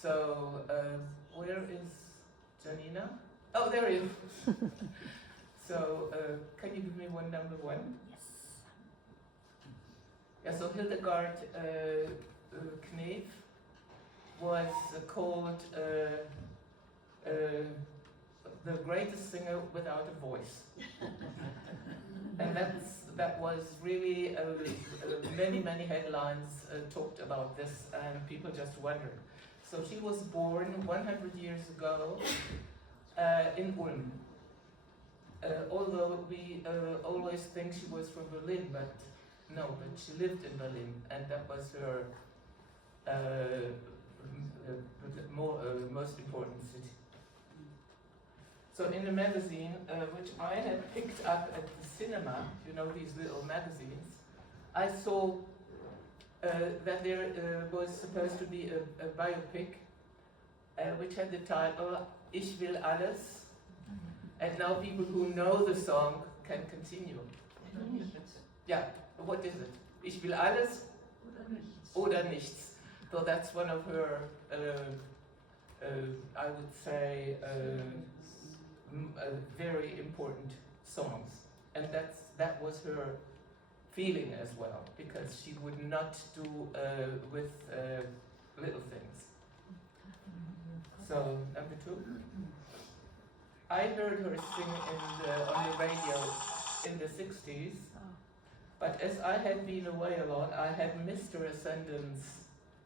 So, where is Janina? Oh, there you are. So, can you give me one number one? Yes. Yeah, so Hildegard Knef was called the greatest singer without a voice. And that was really, many headlines talked about this, and people just wondered. So she was born 100 years ago in Ulm. Although we always think she was from Berlin, but no, but she lived in Berlin, and that was her most important city. So in the magazine, which I had picked up at the cinema, you know, these little magazines, I saw that there was supposed to be a biopic which had the title Ich will alles, and now people who know the song can continue. Yeah, what is it? Ich will alles oder nichts. So that's one of her, I would say, very important songs, and that was her feeling as well, because she would not do with little things. So number two, I heard her sing on the radio in the 60s, but as I had been away a lot, I had missed her ascendance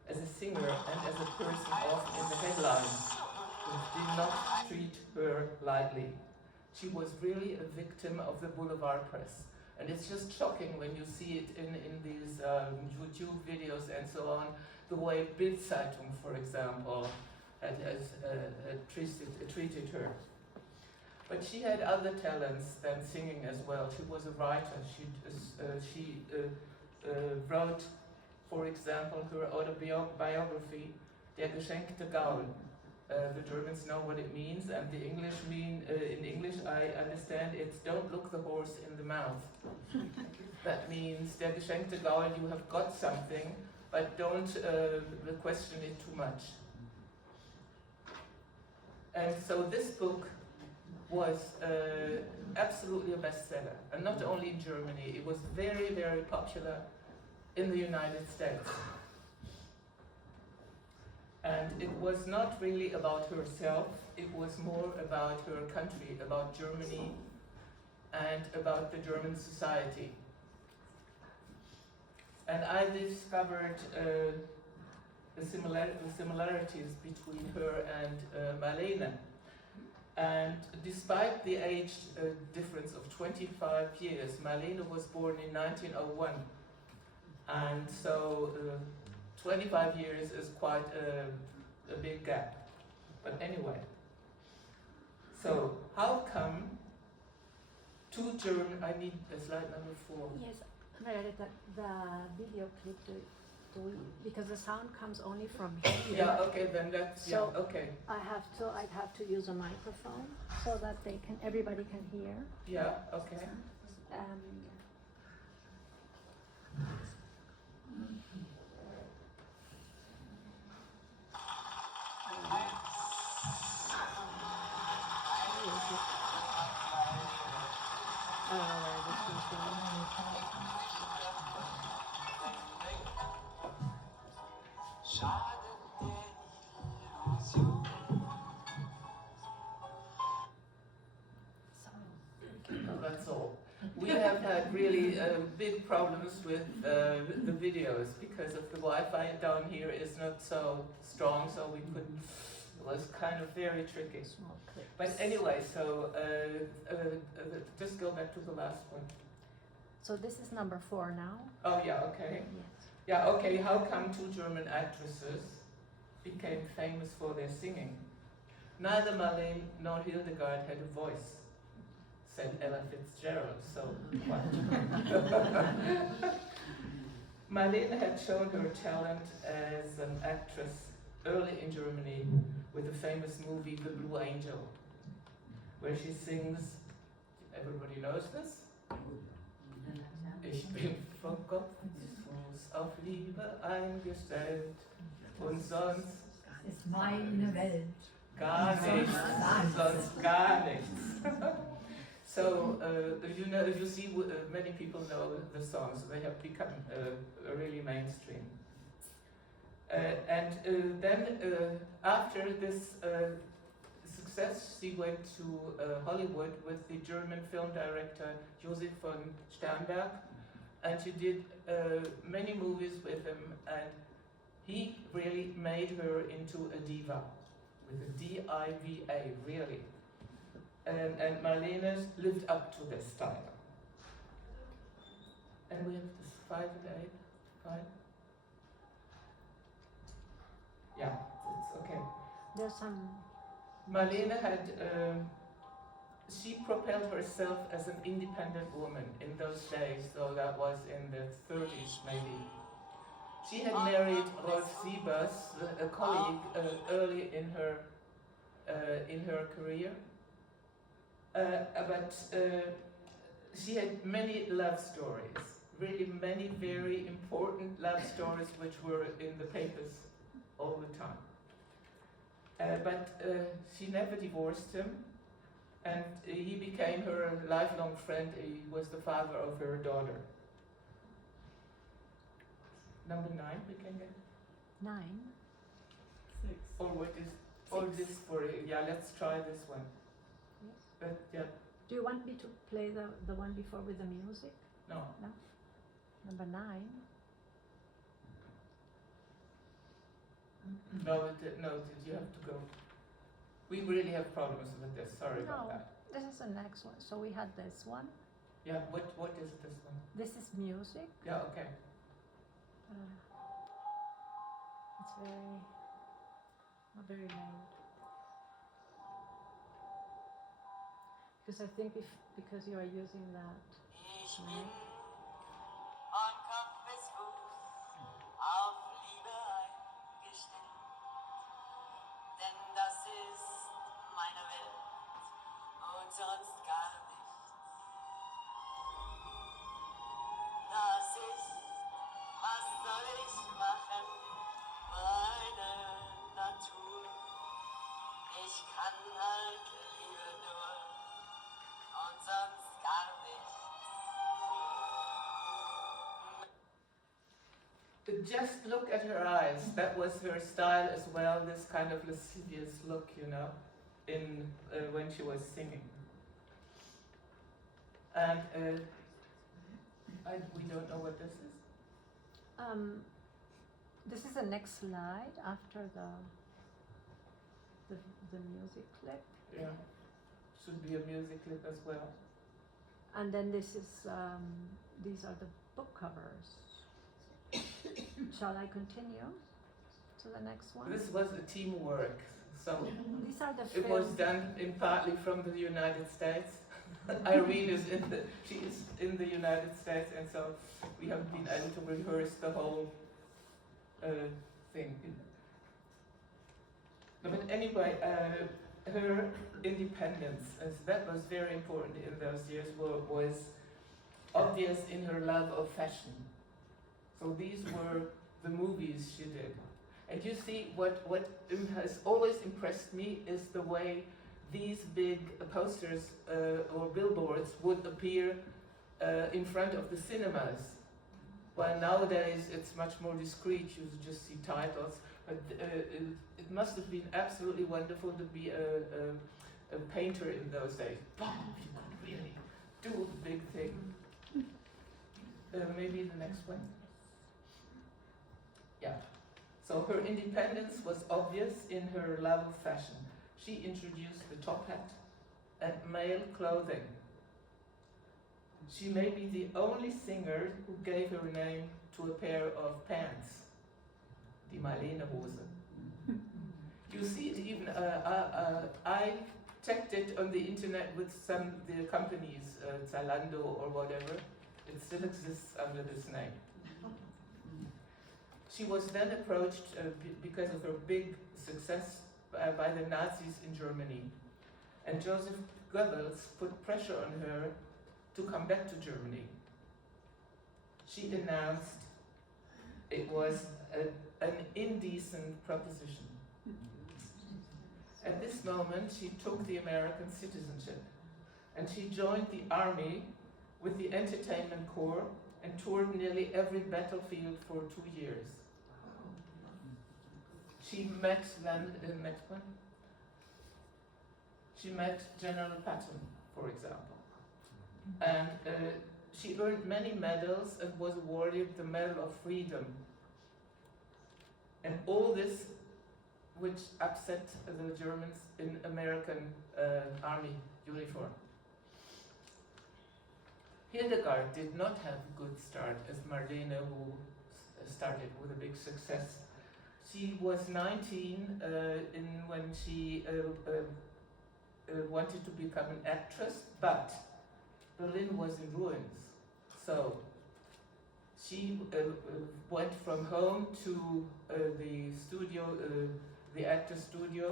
as a singer and as a person often in the headlines, which did not treat her lightly. She was really a victim of the boulevard press. And it's just shocking when you see it in these YouTube videos and so on, the way Bild-Zeitung, for example, had treated her. But she had other talents than singing as well. She was a writer. She wrote, for example, her autobiography, Der geschenkte Gaul. The Germans know what it means, and the English in English I understand it's don't look the horse in the mouth. That means der geschenkte Gaul, you have got something, but don't question it too much. And so this book was absolutely a bestseller, and not only in Germany, it was very, very popular in the United States. And it was not really about herself, it was more about her country, about Germany, and about the German society. And I discovered the similarities between her and Marlene. And despite the age difference of 25 years, Marlene was born in 1901. And so 25 years is quite a big gap. But anyway, so how come two German, I need a slide number 4. Yes, Margareta, the video clip, because the sound comes only from here. Yeah, okay, then that's, So yeah, okay. I'd have to use a microphone so that everybody can hear. Yeah, okay. That's all. We have had really big problems with the videos because of the Wi-Fi down here is not so strong, so we could. It was kind of very tricky. But anyway, so just go back to the last one. So this is number 4 now. Oh yeah, okay. Yes. Yeah, okay. How come two German actresses became famous for their singing? Neither Marlene nor Hildegard had a voice, said Ella Fitzgerald, so what? Marlene had shown her talent as an actress early in Germany with the famous movie The Blue Angel, where she sings, everybody knows this? Ich bin von Kopf bis Fuß auf Liebe eingestellt und sonst ist meine Welt. Gar nichts, sonst gar nichts. So, you know, you see, many people know the songs. They have become really mainstream. Then, after this success, she went to Hollywood with the German film director Josef von Sternberg, and she did many movies with him, and he really made her into a diva, with a D-I-V-A, really. And Marlene lived up to this style. And we have this 5 and 8, 5. Yeah, it's okay. There's some. Marlene had, she propelled herself as an independent woman in those days, so that was in the 30s maybe. She had married Rolf Siebers, a colleague, early in her career, but she had many love stories, really many very important love stories which were in the papers all the time. But she never divorced him, and he became her lifelong friend. He was the father of her daughter. Number 9 we can get? 9. 6. Or what is, or this for, yeah, let's try this one. Yes. But yeah, Do you want me to play the one before with the music? no. Number 9. No, you have to go. We really have problems with this, sorry about No. that. This is the next one. So we had this one. Yeah, what is this one? This is music. Yeah, okay. It's not very loud. Because I think because you are using that. Ich bin von Kopf bis Fuß auf Liebe eingestellt, denn das ist meine Welt und sonst gar nichts. Das ist, was soll ich machen, meine Natur. Ich kann halt Liebe nur und sonst gar nichts. Just look at her eyes. That was her style as well, this kind of lascivious look, you know, in when she was singing. And we don't know what this is. This is the next slide after the music clip. Yeah, should be a music clip as well. And then this is these are the book covers. Shall I continue to the next one? This was a teamwork, so These are the it was films. done in partly from the United States. Irene is she is in the United States, and so we haven't been able to rehearse the whole thing. But anyway, her independence, as that was very important in those years, was obvious in her love of fashion. So these were the movies she did. And you see, what has always impressed me is the way these big posters or billboards would appear in front of the cinemas. While nowadays it's much more discreet, you just see titles. But it must have been absolutely wonderful to be a painter in those days. Wow, you could really do the big thing. Maybe the next one. Yeah. So her independence was obvious in her love of fashion. She introduced the top hat and male clothing. She may be the only singer who gave her name to a pair of pants. Die Marlene Hose. You see it even, I checked it on the internet with the companies, Zalando or whatever. It still exists under this name. She was then approached because of her big success by the Nazis in Germany. And Joseph Goebbels put pressure on her to come back to Germany. She announced it was an indecent proposition. this moment, she took the American citizenship, and she joined the army with the entertainment corps and toured nearly every battlefield for 2 years. She met She met General Patton, for example, and she earned many medals and was awarded the Medal of Freedom. And all this, which upset the Germans in American army uniform. Hidegard did not have a good start as Marlene, who started with a big success. She was 19 when she wanted to become an actress, but Berlin was in ruins. So she went from home to the studio, the actor's studio,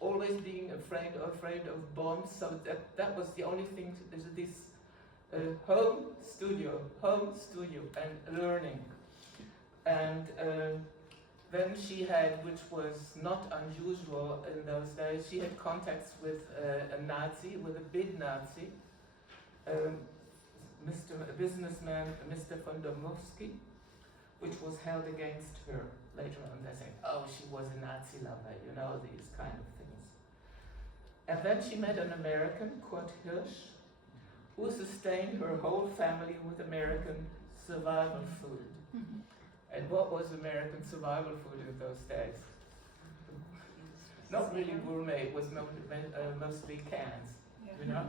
always being afraid of bombs. So that was the only thing. This home studio, and learning. And then she had, which was not unusual in those days, she had contacts with a Nazi, with a big Nazi, a businessman, Mr. von Domowski, which was held against her later on. They say, oh, she was a Nazi lover, you know, these kind of things. And then she met an American, Kurt Hirsch, who sustained her whole family with American survival food. And what was American survival food in those days? Not really gourmet, it was mostly cans, you know?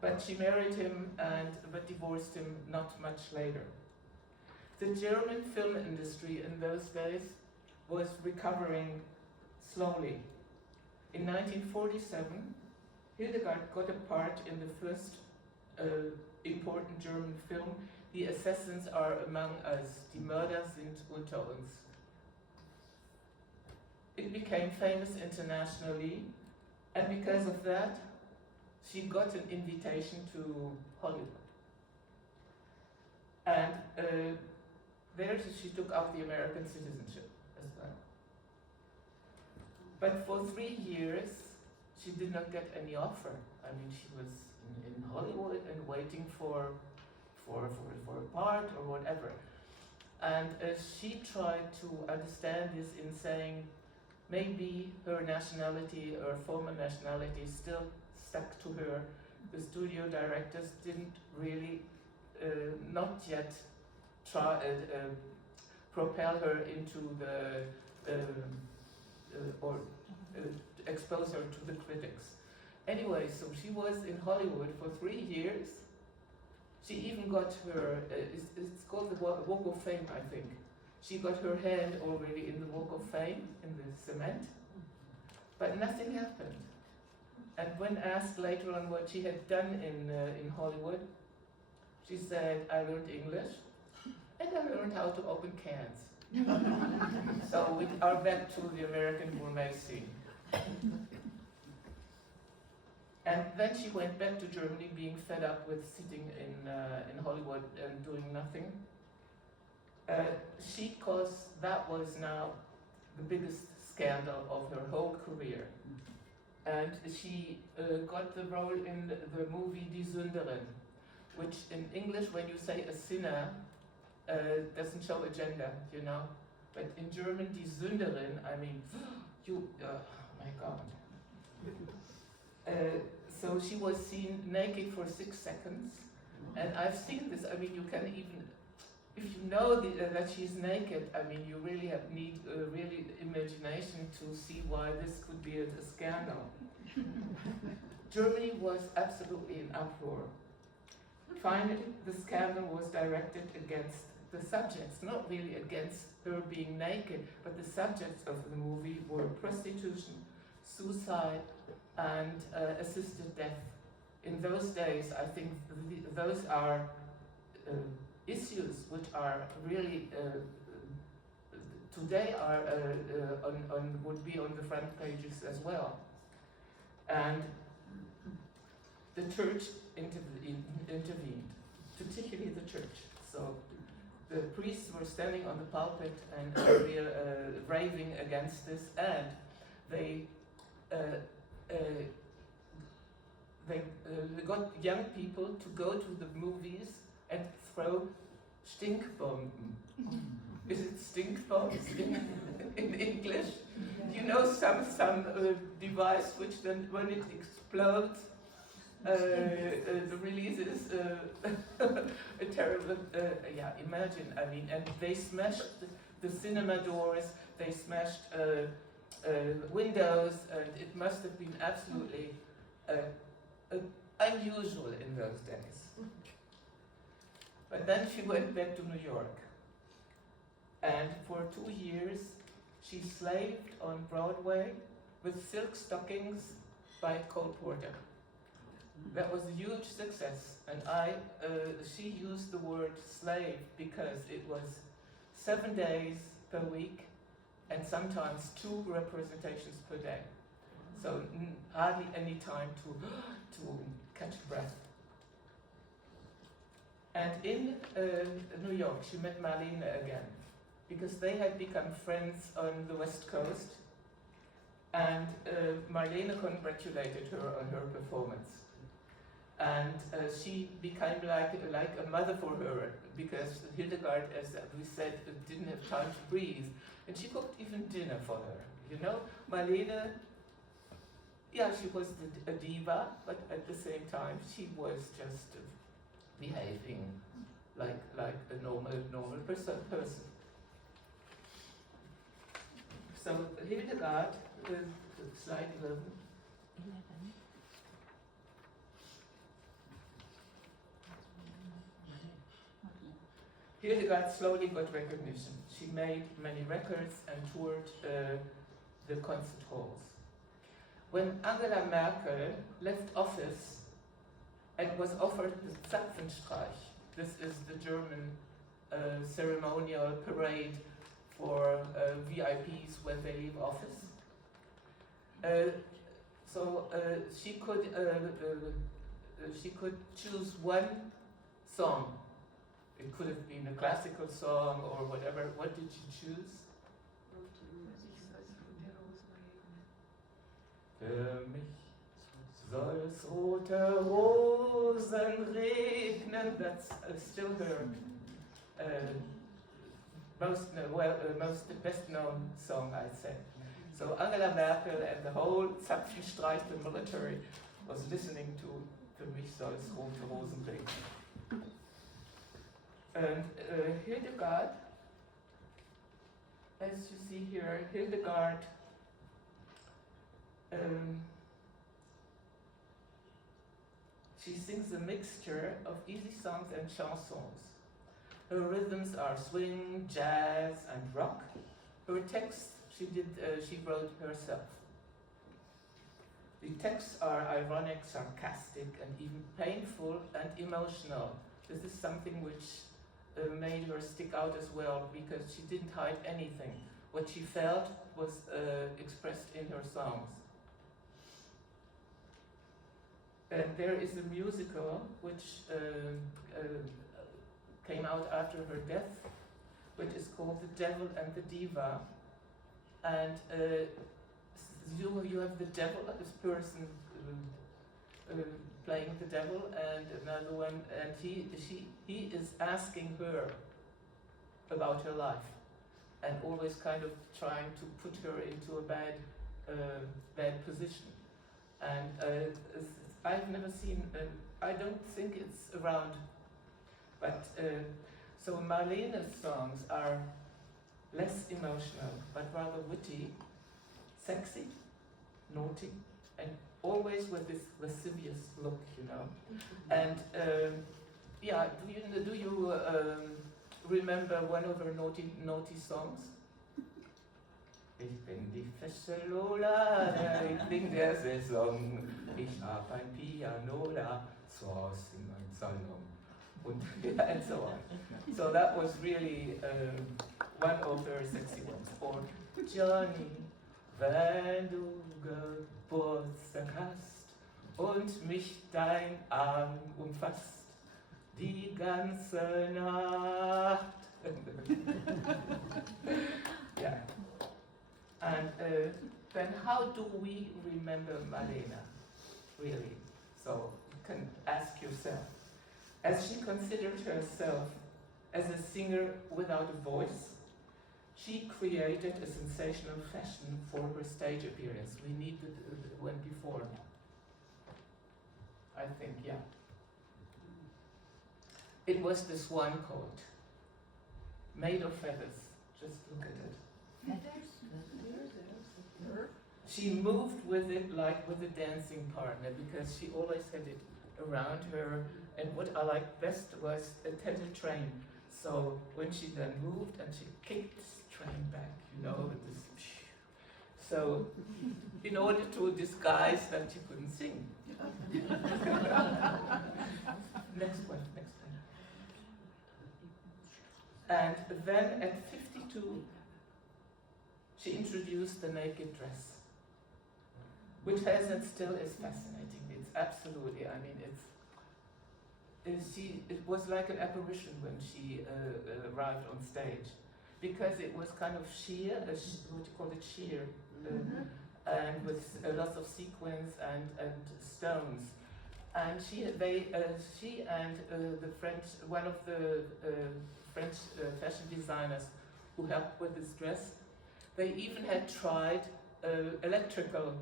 But she married him but divorced him not much later. The German film industry in those days was recovering slowly. In 1947, Hidegard got a part in the first important German film, The Assassins Are Among Us, Die Mörder sind unter uns. It became famous internationally, and because of that, she got an invitation to Hollywood. And there she took up the American citizenship as well. But for 3 years, she did not get any offer. I mean, she was in Hollywood and waiting for a part or whatever. And she tried to understand this in saying maybe her nationality or former nationality still stuck to her. The studio directors didn't really, not yet propel her into or expose her to the critics. Anyway, so she was in Hollywood for 3 years. She even got her, it's called the Walk of Fame, I think. She got her hand already in the Walk of Fame, in the cement, but nothing happened. And when asked later on what she had done in Hollywood, she said, I learned English, and I learned how to open cans. So we are back to the American gourmet scene. And then she went back to Germany, being fed up with sitting in Hollywood and doing nothing. Because that was now the biggest scandal of her whole career. And she got the role in the movie Die Sünderin, which in English, when you say a sinner, doesn't show a gender, you know. But in German, Die Sünderin, I mean, oh my God. So she was seen naked for 6 seconds, and I've seen this. I mean, you can even, if you know that she's naked, I mean, you really need really imagination to see why this could be a scandal. Germany was absolutely in uproar. Finally, the scandal was directed against the subjects, not really against her being naked, but the subjects of the movie were prostitution, suicide, and assisted death. In those days, I think those are issues which are really today are would be on the front pages as well. And the church intervened, particularly the church. So the priests were standing on the pulpit and raving against this, and they got young people to go to the movies and throw Stinkbomben. Is it stinkbombs in English? You know, some device which then, when it explodes, releases a terrible, imagine, I mean, and they smashed the cinema doors, they smashed windows, and it must have been absolutely unusual in those days. But then she went back to New York, and for 2 years she slaved on Broadway with silk stockings by Cole Porter. That was a huge success, and she used the word slave because it was 7 days per week and sometimes 2 representations per day. So hardly any time to catch breath. And in New York she met Marlene again, because they had become friends on the West Coast, and Marlene congratulated her on her performance. And she became like a mother for her, because Hidegard, as we said, didn't have time to breathe. And she cooked even dinner for her. You know, Marlene, she was a diva, but at the same time she was just behaving like a normal person. So Hildegard, slide 11. Hildegard slowly got recognition. She made many records and toured the concert halls. When Angela Merkel left office and was offered the Zapfenstreich, this is the German ceremonial parade for VIPs when they leave office. She could choose one song. It could have been a classical song or whatever. What did she choose? Für mich soll's rote Rosen regnen. That's still her most best-known song, I'd say. So Angela Merkel and the whole Zapfenstreich, the military, was listening to Für mich soll's rote Rosen regnen. And Hildegard, as you see here, Hildegard she sings a mixture of easy songs and chansons. Her rhythms are swing, jazz, and rock. Her texts she wrote herself. The texts are ironic, sarcastic, and even painful and emotional. This is something which made her stick out as well, because she didn't hide anything. What she felt was expressed in her songs. And there is a musical which came out after her death, which is called The Devil and the Diva. And you have the devil, this person playing the devil, and another one, and he is asking her about her life, and always kind of trying to put her into a bad position. And I've never seen, I don't think it's around, but so Marlene's songs are less emotional, but rather witty, sexy, naughty, and always with this lascivious look, you know. And do you remember one of her naughty songs? Ich bin die fesche Lola, der Liebling der Saison. Ich hab ein Pianola, so aus in mein Salon. And so on. So that was really one of her sexy ones. Or Johnny, wenn du Geburtstag hast und mich dein Arm umfasst, die ganze Nacht Yeah. And then how do we remember Marlene, really? So you can ask yourself. As she considered herself as a singer without a voice, she created a sensational fashion for her stage appearance. We needed one before, I think, yeah. It was the swan coat, made of feathers. Just look at it. She moved with it like with a dancing partner because she always had it around her. And what I liked best was a tethered train. So when she then moved and she kicked this train back, you know, with this. So in order to disguise that she couldn't sing. Next one. And then at 52, she introduced the naked dress, which has and still is fascinating. It's absolutely, I mean, it was like an apparition when she arrived on stage, because it was kind of sheer, what you call it, sheer, and with lots of sequins and stones. And she and the French, one of the French fashion designers who helped with this dress, they even had tried electrical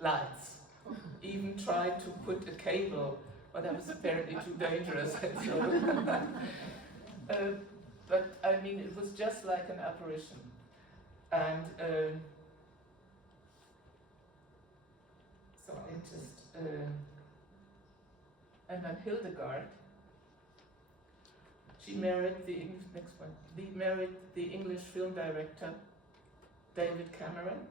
lights, even tried to put a cable, but that was apparently too dangerous. But I mean, it was just like an apparition. And so I just, and then Hidegard, she married the English film director David Cameron,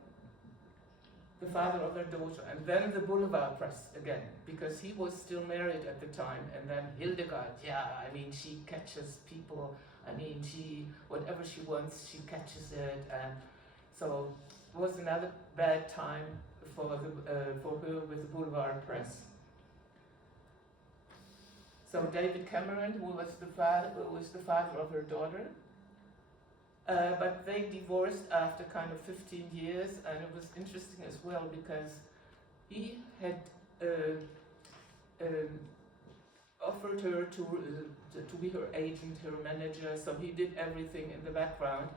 the father of their daughter, and then the Boulevard Press again, because he was still married at the time. And then Hidegard, yeah, I mean, she catches people. I mean, whatever she wants, she catches it, and so it was another bad time for her with the Boulevard Press. So David Cameron, who was the father of her daughter, but they divorced after kind of 15 years, and it was interesting as well because he had offered her to be her agent, her manager, so he did everything in the background.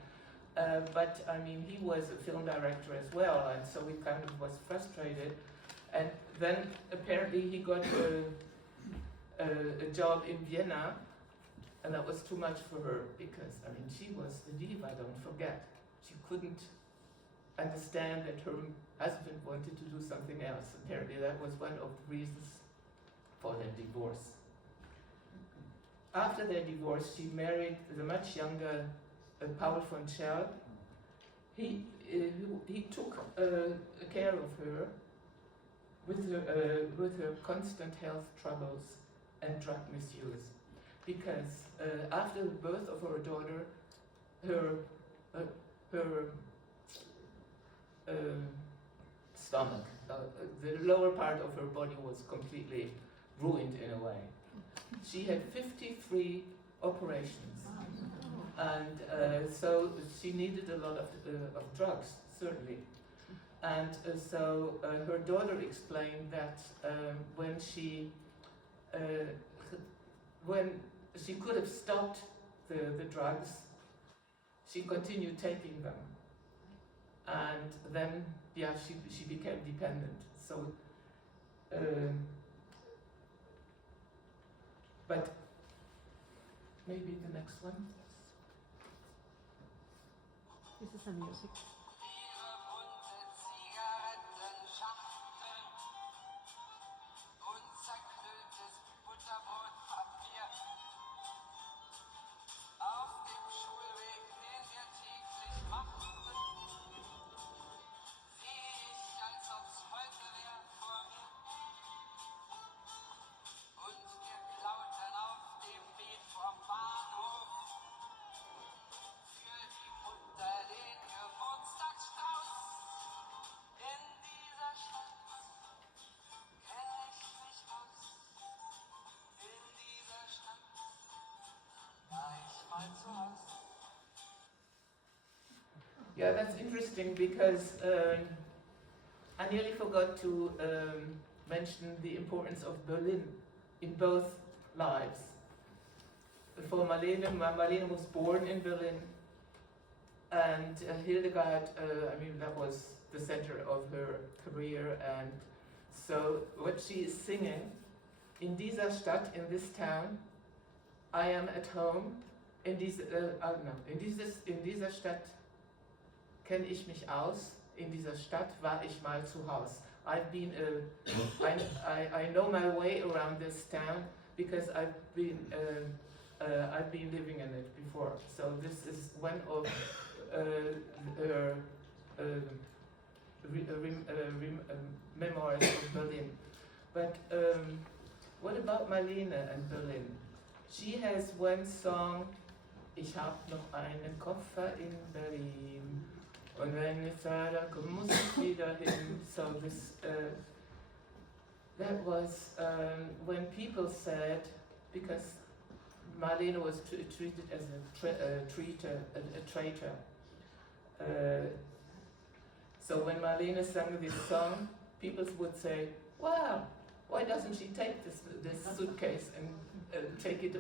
But I mean, he was a film director as well, and so he kind of was frustrated. And then apparently he got a job in Vienna, and that was too much for her because, I mean, she was the diva, don't forget. She couldn't understand that her husband wanted to do something else. Apparently that was one of the reasons for their divorce. After their divorce, she married the much younger Paul von Schell. He took care of her with her constant health troubles and drug misuse, because after the birth of her daughter, her stomach, the lower part of her body was completely ruined in a way. She had 53 operations, and so she needed a lot of drugs, certainly. And so her daughter explained that when she could have stopped the drugs, she continued taking them. And then, yeah, she became dependent. So, but maybe the next one. This is some music. Yeah, that's interesting because I nearly forgot to mention the importance of Berlin in both lives. For Marlene, Marlene was born in Berlin, and Hildegard, I mean, that was the center of her career, and so what she is singing, in dieser Stadt, in this town, I am at home, in dieser Stadt kenne ich mich aus, in dieser Stadt war ich mal zu Haus. I've been, I know my way around this town because I've been living in it before. So this is one of her memoirs of Berlin. But what about Marlene and Berlin? She has one song, Ich hab noch einen Koffer in Berlin. Und wenn ich sage, muss ich wieder hin. So this, that was when people said, because Marlene was treated as a traitor. So when Marlene sang this song, people would say, wow, why doesn't she take this suitcase and take it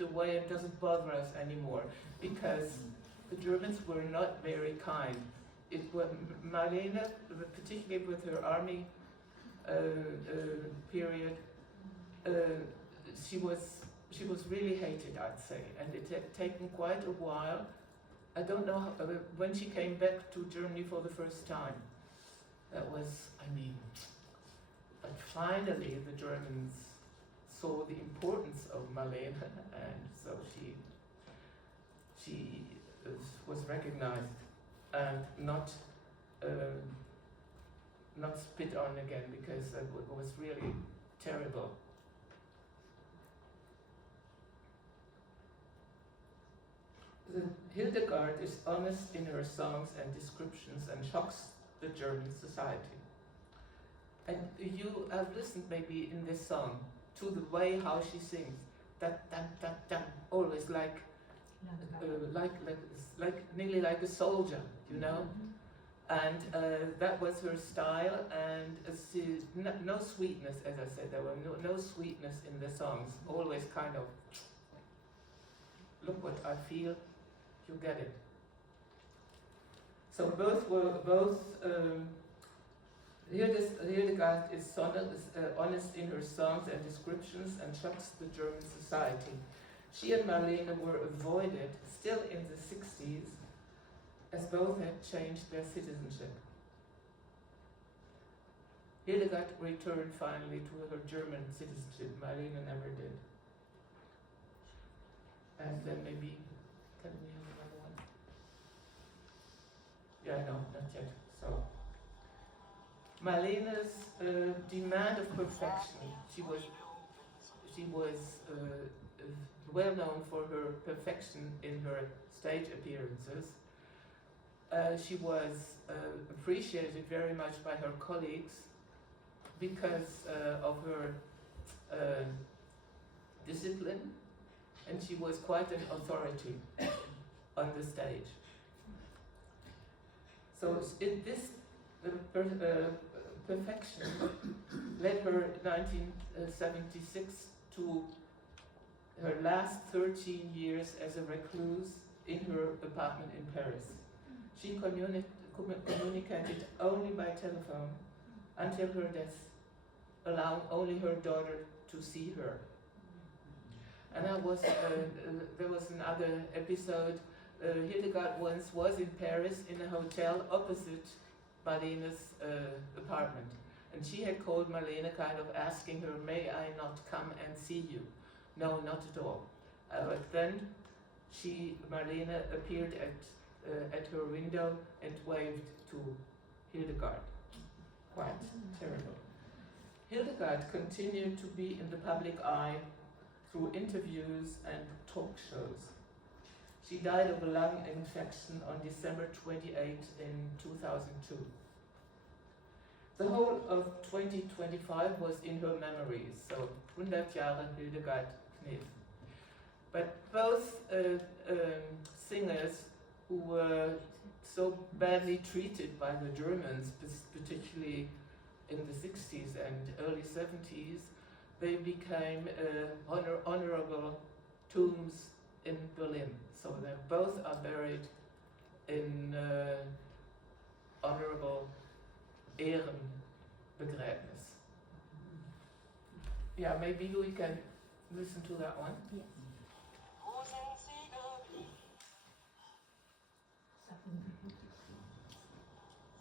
away and doesn't bother us anymore? Because the Germans were not very kind. It was Marlene, particularly with her army period, she was really hated, I'd say, and it had taken quite a while. I don't know how, when she came back to Germany for the first time. That was, I mean, but finally the Germans saw the importance of Marlene, and so she was recognized and not spit on again, because it was really terrible. Hildegard is honest in her songs and descriptions and shocks the German society. And you have listened maybe in this song to the way how she sings, that always like nearly like a soldier, you know. And that was her style, and no sweetness, as I said, there were no sweetness in the songs. Always kind of, look what I feel, you get it. So Hildegard is honest in her songs and descriptions and shocks the German society. She and Marlene were avoided still in the 60s, as both had changed their citizenship. Hildegard returned finally to her German citizenship. Marlene never did. And then maybe, can we have another one? Yeah, no, not yet. So, Marlene's demand of perfection. She was well known for her perfection in her stage appearances. She was appreciated very much by her colleagues because of her discipline, and she was quite an authority on the stage. So this perfection led her in 1976 to her last 13 years as a recluse in her apartment in Paris. She communicated only by telephone until her death, allowing only her daughter to see her. And there was another episode. Hildegard once was in Paris in a hotel opposite Marlene's apartment, and she had called Marlene, kind of asking her, "May I not come and see you?" No, not at all. But then Marlene appeared at her window and waved to Hildegard. Quite terrible. Hildegard continued to be in the public eye through interviews and talk shows. She died of a lung infection on December 28 in 2002. The whole of 2025 was in her memories, so 100 Jahre Hildegard Knef. But both singers who were so badly treated by the Germans, particularly in the 60s and early 70s, they became honorable tombs in Berlin. So they both are buried in honorable Ehrenbegräbnis. Yeah, maybe we can listen to that one. Yes. Wo sind sie geblieben?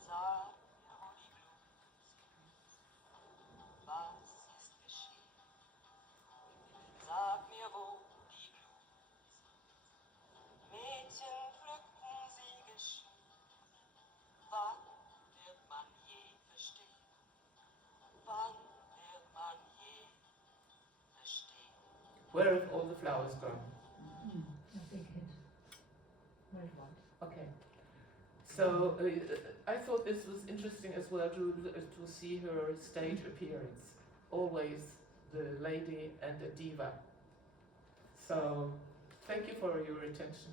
Sag mir, wo die Blumen sind. Was ist geschehen? Sag mir, wo die Blumen sind. Mädchen pflückten sie geschwind. Wann wird man je verstehen? Wann wird man je verstehen? Where have all the flowers gone? A big hit. Worldwide. Okay. So I thought this was interesting as well to see her stage appearance. Always the lady and the diva. So thank you for your attention.